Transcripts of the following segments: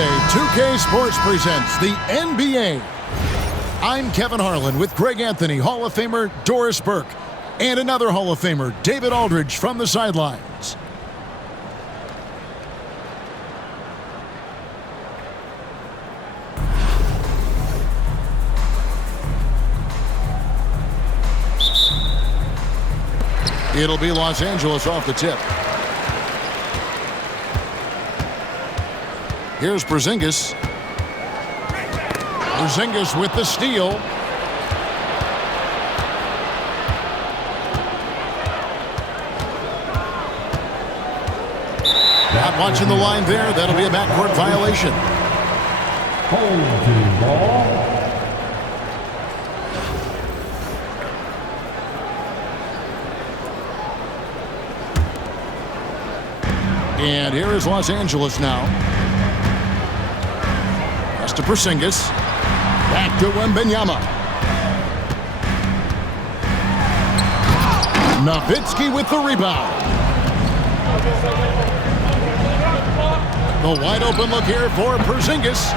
Thursday, 2K Sports presents the NBA. I'm Kevin Harlan with Greg Anthony, Hall of Famer Doris Burke, and another Hall of Famer, David Aldridge, from the sidelines. It'll be Los Angeles off the tip. Here's Porzingis. Porzingis with the steal. Not watching the line there. That'll be a backcourt violation. Holding ball. And here is Los Angeles now. Pass to Porzingis. Back to Wembanyama. Nowitzki with the rebound. The wide open look here for Porzingis.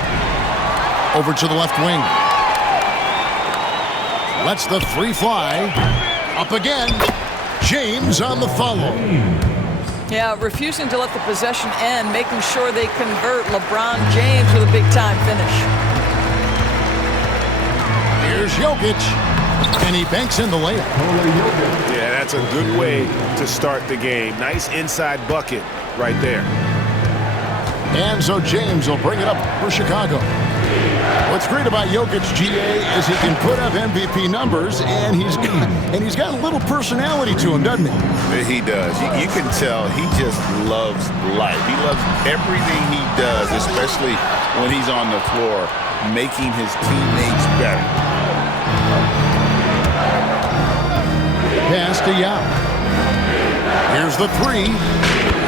Over to the left wing. Lets the three fly. Up again. James on the follow. Yeah, refusing to let the possession end, making sure they convert. LeBron James with a big-time finish. Here's Jokic, and he banks in the layup. Yeah, that's a good way to start the game. Nice inside bucket right there. And so James will bring it up for Chicago. What's great about Jokic, GA, is he can put up MVP numbers, and he's got a little personality to him, doesn't he? He does. You can tell he just loves life. He loves everything he does, especially when he's on the floor, making his teammates better. Pass to Yao. Here's the three.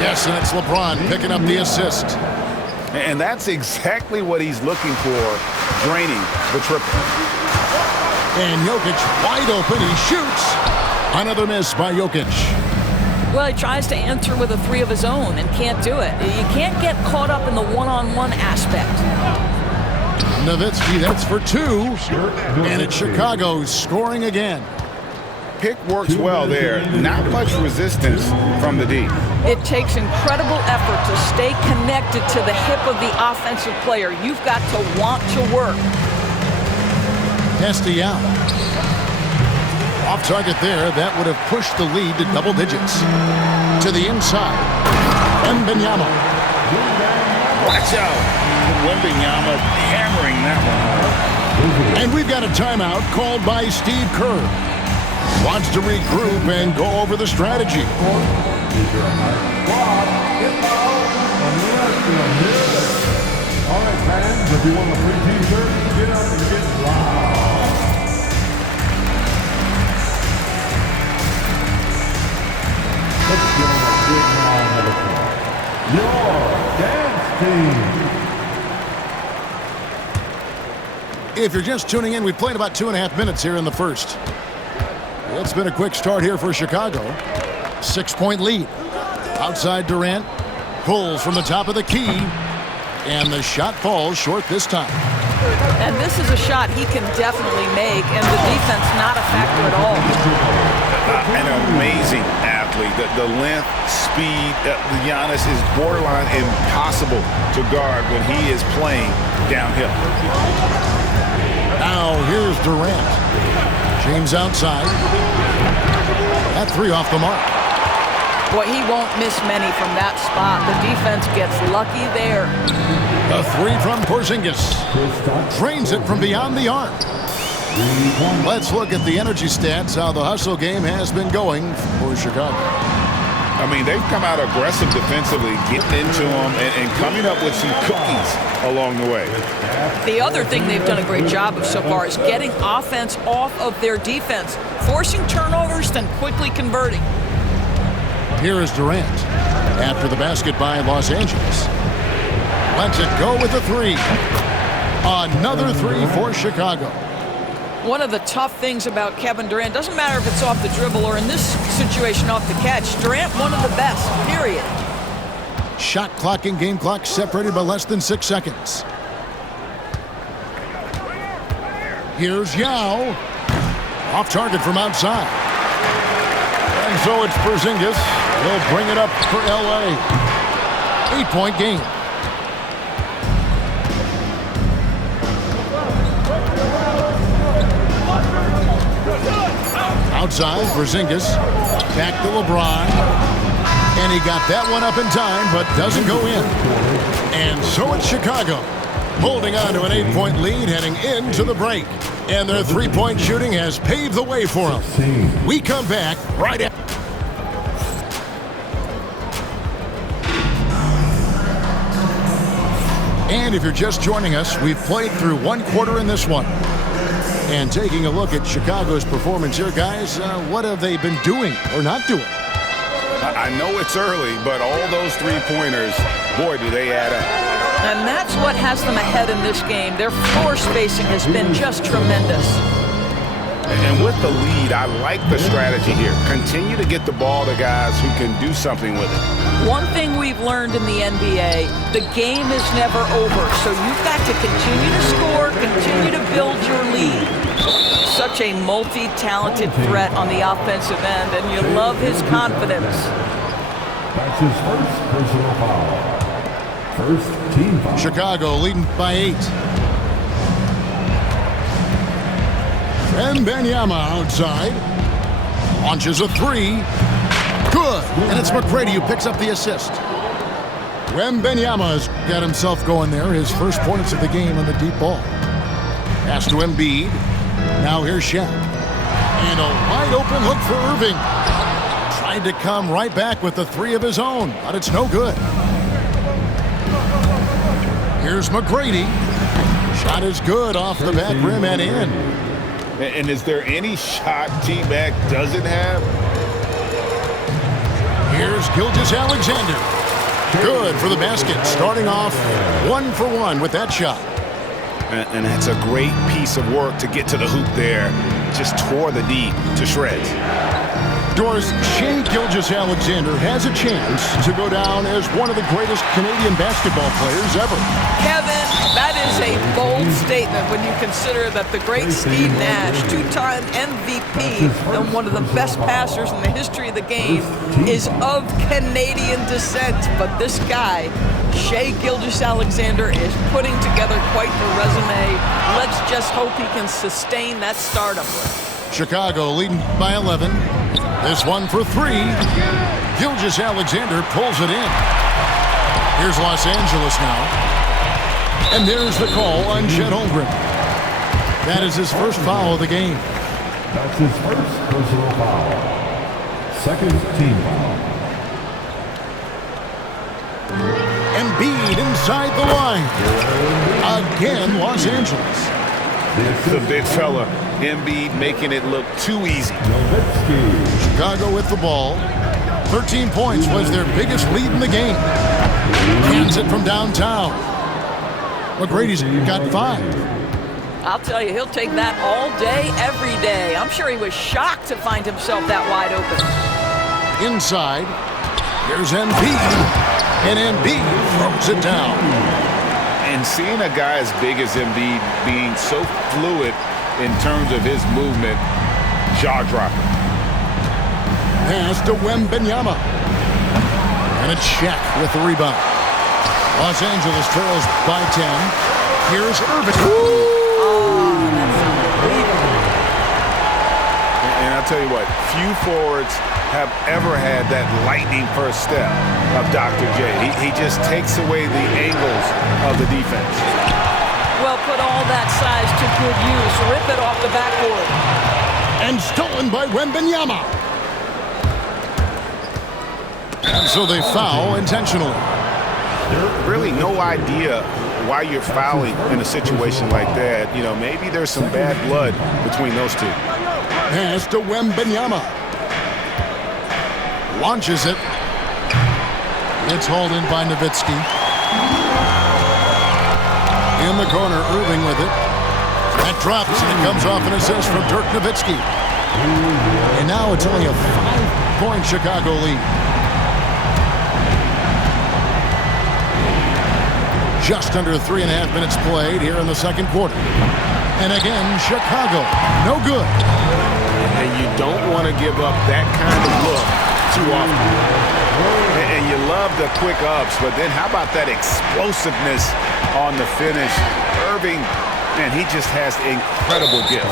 Yes, and it's LeBron picking up the assist. And that's exactly what he's looking for, draining the triple. And Jokic wide open. He shoots. Another miss by Jokic. Well, he tries to answer with a three of his own and can't do it. You can't get caught up in the one-on-one aspect. Nowitzki, that's for two. And it's Chicago scoring again. Pick works well there. Not much resistance from the D. It takes incredible effort to stay connected to the hip of the offensive player. You've got to want to work. Pass to Yao. Off target there. That would have pushed the lead to double digits. To the inside. Wembanyama. Watch out. Wembanyama hammering that one. And we've got a timeout called by Steve Kerr. Wants to regroup and go over the strategy. All right, fans, if you want a free t-shirt, get up and get loud. Let's give them a big round of applause. Your dance team. If you're just tuning in, we played about 2.5 minutes here in the first. It's been a quick start here for Chicago. 6-point lead. Outside Durant. Pulls from the top of the key. And the shot falls short this time. And this is a shot he can definitely make, and the defense not a factor at all. An amazing athlete. The length, speed, Giannis is borderline impossible to guard when he is playing downhill. Now here's Durant. James outside. That three off the mark. Boy, he won't miss many from that spot. The defense gets lucky there. A three from Porzingis. Drains it from beyond the arc. Let's look at the energy stats, how the hustle game has been going for Chicago. I mean, they've come out aggressive defensively, getting into them and coming up with some cookies along the way. The other thing they've done a great job of so far is getting offense off of their defense, forcing turnovers, then quickly converting. Here is Durant after the basket by Los Angeles. Lets it go with a three. Another three for Chicago. One of the tough things about Kevin Durant, doesn't matter if it's off the dribble or in this situation off the catch, Durant one of the best, period. Shot clock and game clock separated by less than 6 seconds. Here's Yao. Off target from outside. And so it's Porzingis. He'll bring it up for L.A. 8-point game. Outside, Porzingis. Back to LeBron. And he got that one up in time, but doesn't go in. And so it's Chicago, holding on to an 8-point lead heading into the break. And their three-point shooting has paved the way for them. We come back right after. And if you're just joining us, we've played through one quarter in this one. And taking a look at Chicago's performance here, guys, what have they been doing or not doing? I know it's early, but all those three-pointers, boy, do they add up. And that's what has them ahead in this game. Their floor spacing has been just tremendous. And with the lead, I like the strategy here. Continue to get the ball to guys who can do something with it. One thing we've learned in the NBA, the game is never over. So you've got to continue to score, continue to build your lead. Such a multi-talented threat on the offensive end, and you love his confidence. That's his first personal foul. First team foul. Chicago leading by 8. And Wembanyama outside. Launches a three. Good. And it's McGrady who picks up the assist. Wembanyama's got himself going there. His first points of the game on the deep ball. Pass to Embiid. Now here's Shaq. And a wide open look for Irving. Tried to come right back with the three of his own, but it's no good. Here's McGrady. Shot is good off the back rim and in. And is there any shot T-Mac doesn't have? Here's Gilgeous-Alexander. Good for the basket. Starting off 1 for 1 with that shot. And that's a great piece of work to get to the hoop there. Just tore the D to shreds. Doris, Shai Gilgeous-Alexander has a chance to go down as one of the greatest Canadian basketball players ever. Kevin, that is a bold statement when you consider that the great Steve Nash, two-time MVP and one of the best passers in the history of the game, is of Canadian descent. But this guy, Shai Gilgeous-Alexander, is putting together quite the resume. Let's just hope he can sustain that stardom. Chicago leading by 11. This one for 3. Gilgeous-Alexander pulls it in. Here's Los Angeles now. And there's the call on Chet Holmgren. That is his first foul of the game. That's his first personal foul. Second team foul. Embiid inside the line. Again, Los Angeles. The big fella, Embiid, making it look too easy. Chicago with the ball. 13 points was their biggest lead in the game. Hands it from downtown. McGrady's got 5. I'll tell you, he'll take that all day, every day. I'm sure he was shocked to find himself that wide open. Inside, here's Embiid. And Embiid throws it down. And seeing a guy as big as Embiid being so fluid in terms of his movement, jaw-dropping. Pass to Wembanyama. And a check with the rebound. Los Angeles trails by 10. Here's Irving. And I'll tell you what, few forwards have ever had that lightning first step of Dr. J. He just takes away the angles of the defense. Well, put all that size to good use. Rip it off the backboard. And stolen by Wembanyama. And so they foul intentionally. Really no idea why you're fouling in a situation like that. You know, maybe there's some bad blood between those two. Pass to Wembanyama. Launches it. It's hauled in by Nowitzki. In the corner, Irving with it. That drops, and it comes off an assist from Dirk Nowitzki. And now it's only a 5-point Chicago lead. Just under 3.5 minutes played here in the second quarter. And again, Chicago, no good. And you don't want to give up that kind of look too often. And you love the quick ups, but then how about that explosiveness on the finish? Irving, man, he just has incredible gifts.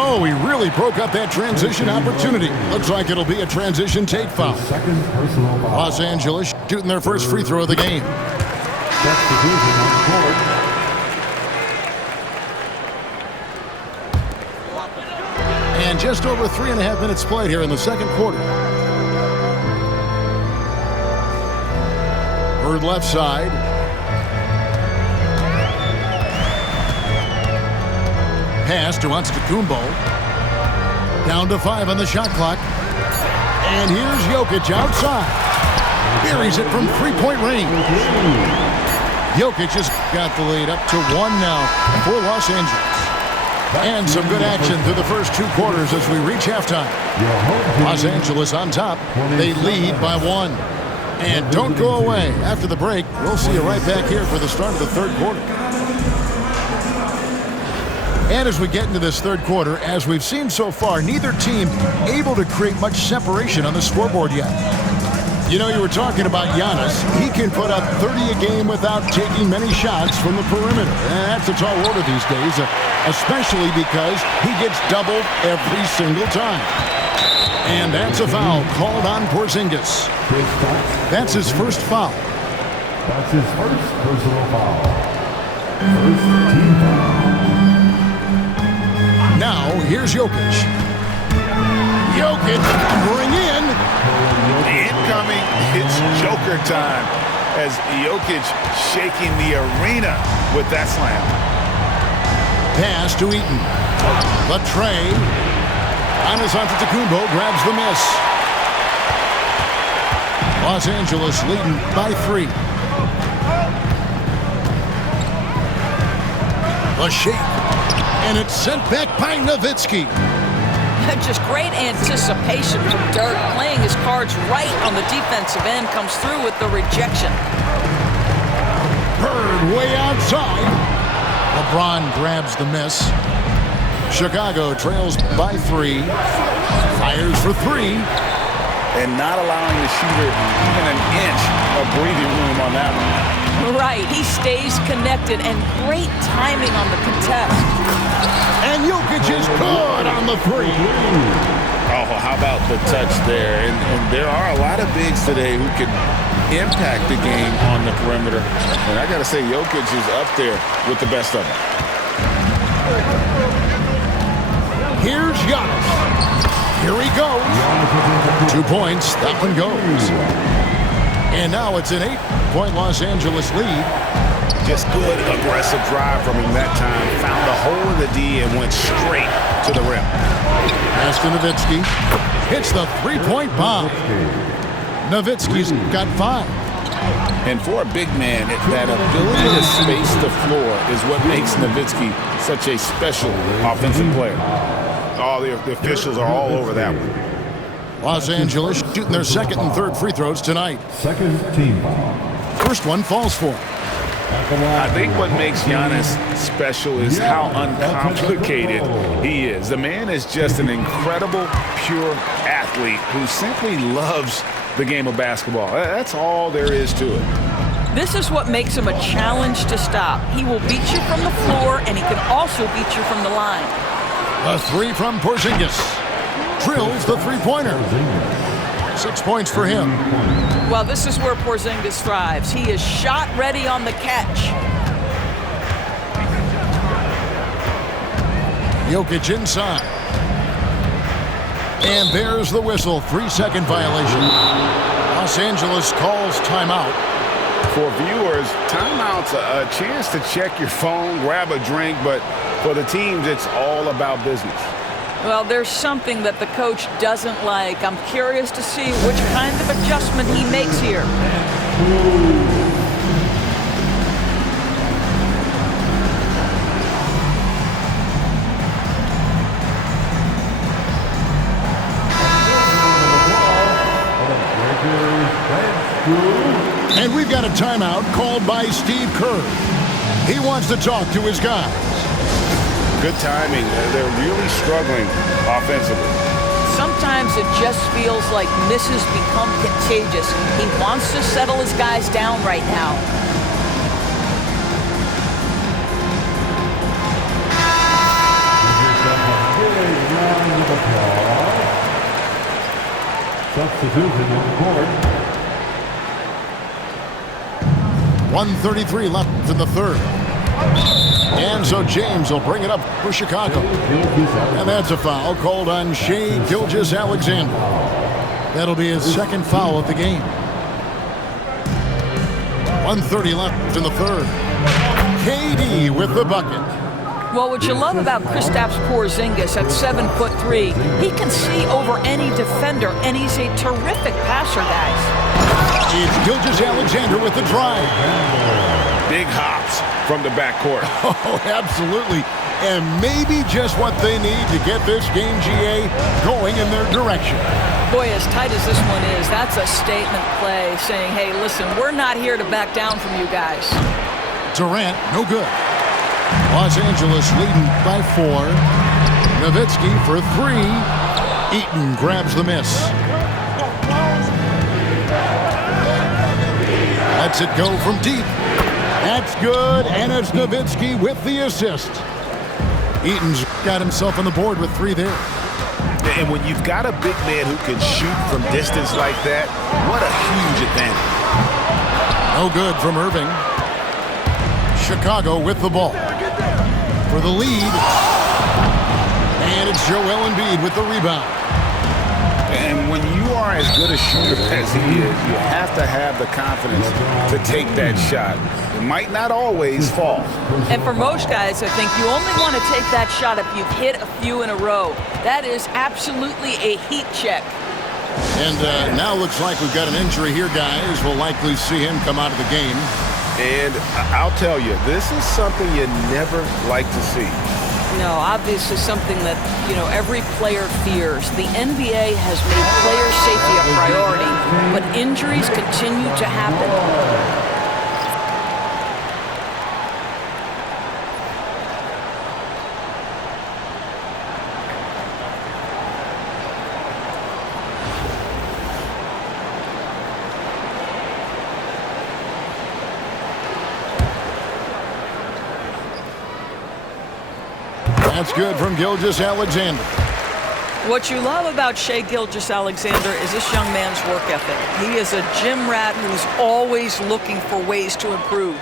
Oh, he really broke up that transition opportunity. Looks like it'll be a transition take foul. Los Angeles shooting their first free throw of the game. And just over 3.5 minutes played here in the second quarter. Bird left side. Pass to Antetokounmpo. Down to 5 on the shot clock. And here's Jokic outside. Buries it from three-point range. Jokic has got the lead up to 1 now for Los Angeles. And some good action through the first 2 quarters as we reach halftime. Los Angeles on top. They lead by 1. And don't go away. After the break, we'll see you right back here for the start of the third quarter. And as we get into this third quarter, as we've seen so far, neither team able to create much separation on the scoreboard yet. You know, you were talking about Giannis. He can put up 30 a game without taking many shots from the perimeter. And that's a tall order these days, especially because he gets doubled every single time. And that's a foul called on Porzingis. That's his first foul. That's his first personal foul. First team foul. Now, here's Jokic. Jokic, bring in. Incoming, it's Joker time as Jokic shaking the arena with that slam. Pass to Eaton. The tray. Antetokounmpo grabs the miss. Los Angeles leading by 3. The shake. And it's sent back by Nowitzki. Just great anticipation from Dirk, playing his cards right on the defensive end, comes through with the rejection. Bird way outside. LeBron grabs the miss. Chicago trails by 3. Fires for 3. And not allowing the shooter even an inch of breathing room on that one. Right, he stays connected, and great timing on the contest. And Jokic is good on the 3. Oh, how about the touch there? And there are a lot of bigs today who can impact the game on the perimeter. And I got to say, Jokic is up there with the best of them. Here's Giannis. Here he goes. 2 points. That one goes. And now it's an 8-point Los Angeles lead. Just good aggressive drive from him that time. Found a hole in the D and went straight to the rim. Pass to Nowitzki. Hits the 3-point bomb. Nowitzki's got 5. And for a big man, that ability to space the floor is what makes Nowitzki such a special offensive player. Oh, the officials are all over that one. Los Angeles shooting their second and third free throws tonight. Second team foul. First one falls for him. I think what makes Giannis special is how uncomplicated he is. The man is just an incredible, pure athlete who simply loves the game of basketball. That's all there is to it. This is what makes him a challenge to stop. He will beat you from the floor, and he can also beat you from the line. A 3 from Porzingis. Drills the three-pointer. 6 points for him. Well, this is where Porzingis thrives. He is shot ready on the catch. Jokic inside. And there's the whistle. 3-second violation. Los Angeles calls timeout. For viewers, timeout's a chance to check your phone, grab a drink, but for the teams, it's all about business. Well, there's something that the coach doesn't like. I'm curious to see which kind of adjustment he makes here. And we've got a timeout called by Steve Kerr. He wants to talk to his guys. Good timing. They're really struggling offensively. Sometimes it just feels like misses become contagious. He wants to settle his guys down right now. Substitution on the board. 1:33 left in the third. And so James will bring it up for Chicago. And that's a foul called on Shai Gilgeous-Alexander. That'll be his second foul of the game. 1:30 left in the third. KD with the bucket. Well, what you love about Kristaps Porzingis at 7'3", he can see over any defender, and he's a terrific passer, guys. It's Gilgeous-Alexander with the drive. Big hops from the backcourt. Oh, absolutely. And maybe just what they need to get this game, GA, going in their direction. Boy, as tight as this one is, that's a statement play saying, hey, listen, we're not here to back down from you guys. Durant, no good. Los Angeles leading by 4. Nowitzki for 3. Eaton grabs the miss. Lets it go from deep. That's good, and it's Nowitzki with the assist. Eaton's got himself on the board with 3 there. And when you've got a big man who can shoot from distance like that, what a huge advantage. No good from Irving. Chicago with the ball for the lead. And it's Joel Embiid with the rebound. And when you are as good a shooter as he is, you have to have the confidence to take that shot. It might not always fall. And for most guys, I think you only want to take that shot if you've hit a few in a row. That is absolutely a heat check. And now looks like we've got an injury here, guys. We'll likely see him come out of the game. And I'll tell you, this is something you never like to see. No, obviously something that, every player fears. The NBA has made player safety a priority, but injuries continue to happen. That's good from Gilgeous-Alexander. What you love about Shai Gilgeous-Alexander is this young man's work ethic. He is a gym rat who's always looking for ways to improve.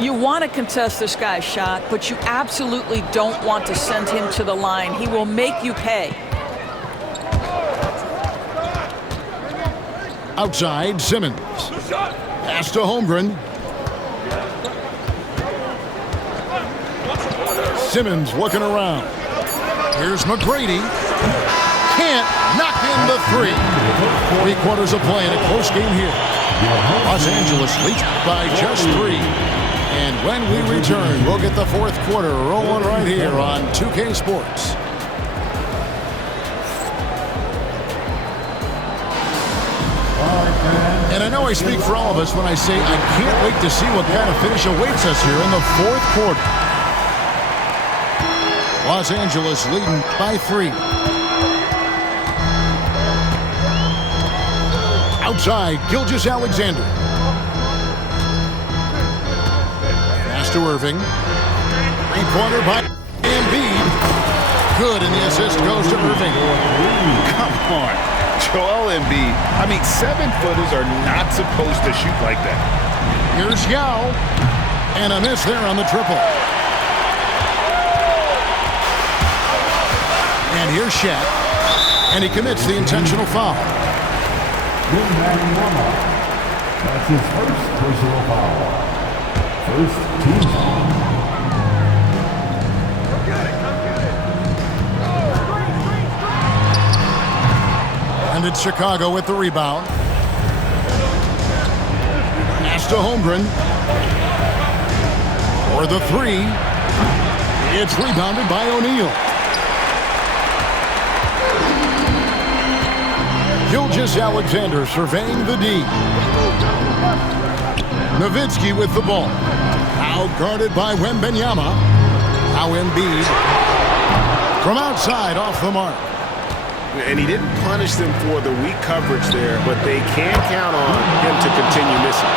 You want to contest this guy's shot, but you absolutely don't want to send him to the line. He will make you pay. Outside, Simmons. Pass to Holmgren. Simmons looking around. Here's McGrady. Can't knock in the 3. 3/4 of play in a close game here. Los Angeles leads by just 3. And when we return, we'll get the 4th quarter rolling right here on 2K Sports. And I know I speak for all of us when I say I can't wait to see what kind of finish awaits us here in the 4th quarter. Los Angeles leading by 3. Outside, Gilgeous-Alexander. Pass to Irving. 3-pointer by Embiid. Good, and the assist goes to Irving. Come on. Joel Embiid. 7-footers are not supposed to shoot like that. Here's Yao. And a miss there on the triple. And here's Shaq. And he commits the intentional foul. That's his first personal foul. First team foul. And it's Chicago with the rebound. Pass to Holmgren. For the 3. It's rebounded by O'Neal. Gilgeous-Alexander surveying the D. Nowitzki with the ball. Out guarded by Wembanyama. Now Embiid. From outside, off the mark. And he didn't punish them for the weak coverage there, but they can count on him to continue missing.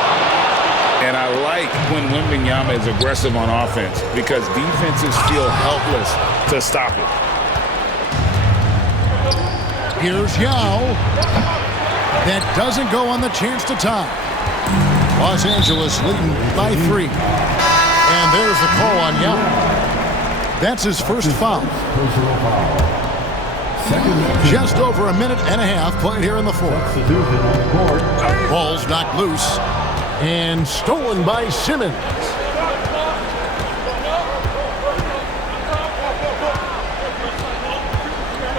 And I like when Wembanyama is aggressive on offense because defenses feel helpless to stop it. Here's Yao. That doesn't go on the chance to tie. Los Angeles leading by 3. And there's the call on Yao. That's his first foul. Just over a minute and a half played here in the fourth. Ball's knocked loose and stolen by Simmons.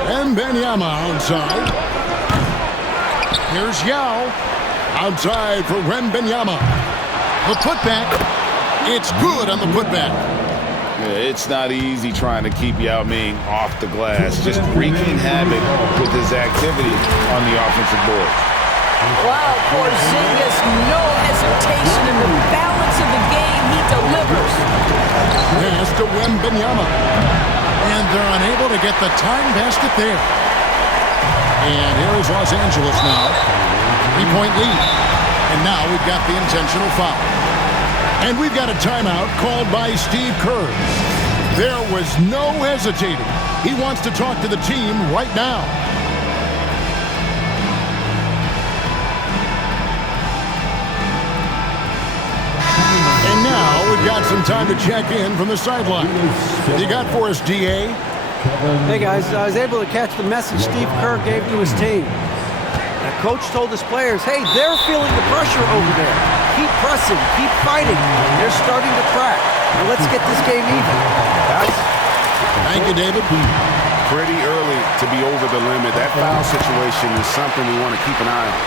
Wembanyama outside. Here's Yao. Outside for Wembanyama. The putback. It's good on the putback. It's not easy trying to keep Yao Ming off the glass, just wreaking havoc with his activity on the offensive board. Wow, Porzingis, no hesitation in the balance of the game. He delivers. Pass to Wembanyama. And they're unable to get the time basket there. And here is Los Angeles now. 3-point lead. And now we've got the intentional foul. And we've got a timeout called by Steve Kerr. There was no hesitating. He wants to talk to the team right now. And now we've got some time to check in from the sideline. What you got for us, DA? Hey guys, I was able to catch the message Steve Kerr gave to his team. The coach told his players, hey, they're feeling the pressure over there. Keep pressing, keep fighting. They're starting to crack. Now let's get this game even. Guys? Thank you, David. Pretty early to be over the limit. That foul situation is something we want to keep an eye on.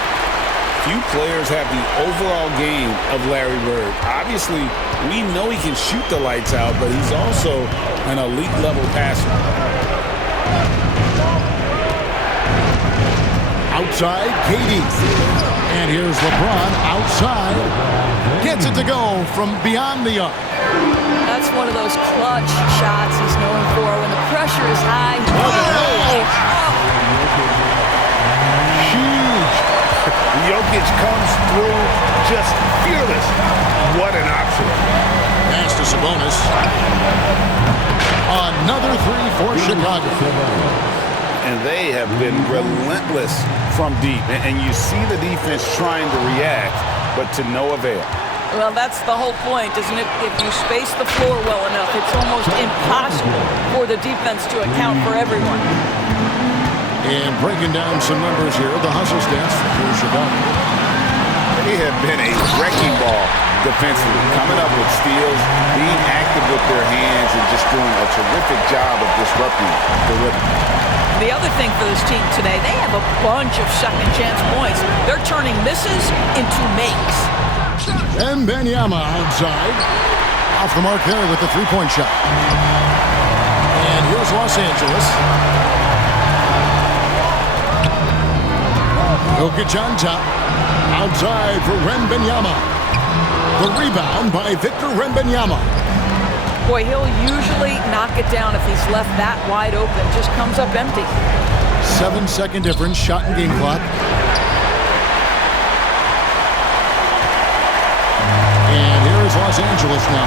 Few players have the overall game of Larry Bird. Obviously, we know he can shoot the lights out, but he's also an elite level passer. Outside, KD. And here's LeBron outside. Gets it to go from beyond the arc. That's one of those clutch shots he's known for when the pressure is high. Huge. Jokic comes through just fearless. What an option. Pass to Sabonis. Another three for Chicago. And they have been relentless from deep. And you see the defense trying to react, but to no avail. Well, that's the whole point, isn't it? If you space the floor well enough, it's almost impossible for the defense to account for everyone. And breaking down some numbers here, the hustle stats for Chicago. They have been a wrecking ball defensively, coming up with steals, being active with their hands, and just doing a terrific job of disrupting the rhythm. The other thing for this team today, they have a bunch of second chance points. They're turning misses into makes. And Wembanyama outside. Off the mark there with the three-point shot. And here's Los Angeles. Jokic on top. Outside for Wembanyama. The rebound by Victor Wembanyama. Boy, he'll usually knock it down if he's left that wide open. Just comes up empty. 7-second difference, shot and game clock. And here is Los Angeles now.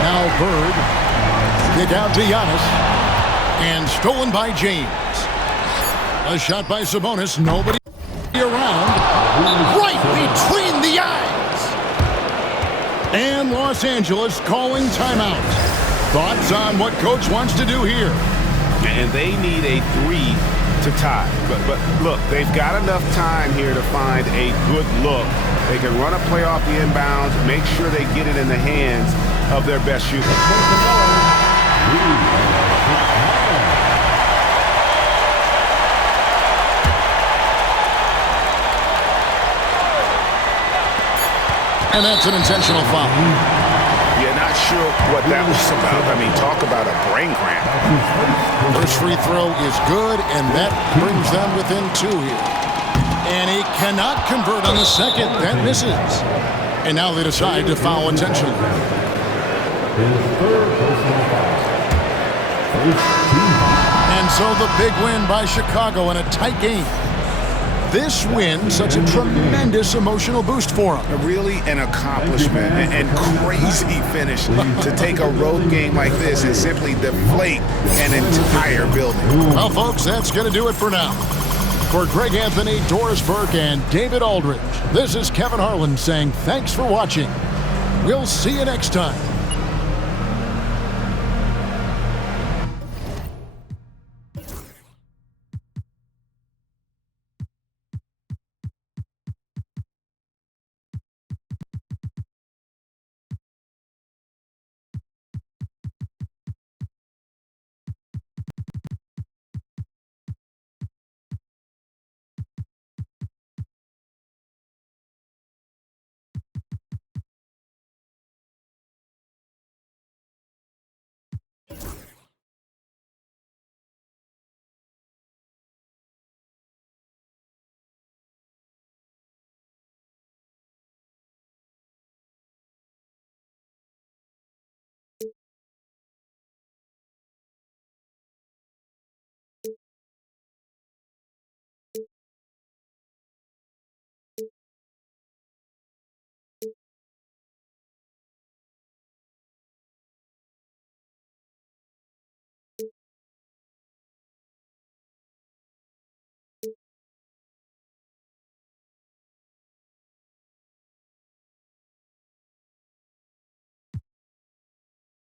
Now Bird. Kick out to Giannis. And stolen by James. A shot by Sabonis. Nobody around. Right between the eyes. And Los Angeles calling timeout. Thoughts on what coach wants to do here? And they need a three to tie. But look, they've got enough time here to find a good look. They can run a play off the inbounds, make sure they get it in the hands of their best shooter. And that's an intentional foul. Yeah, not sure what that was about. I mean, talk about a brain cramp. First free throw is good, and that brings them within 2 here. And he cannot convert on the second. That misses. And now they decide to foul intentionally. His third personal foul. First team foul. And so the big win by Chicago in a tight game. This win, such a tremendous emotional boost for them. Really an accomplishment and crazy finish to take a road game like this and simply deflate an entire building. Well, folks, that's going to do it for now. For Greg Anthony, Doris Burke, and David Aldridge, this is Kevin Harlan saying thanks for watching. We'll see you next time.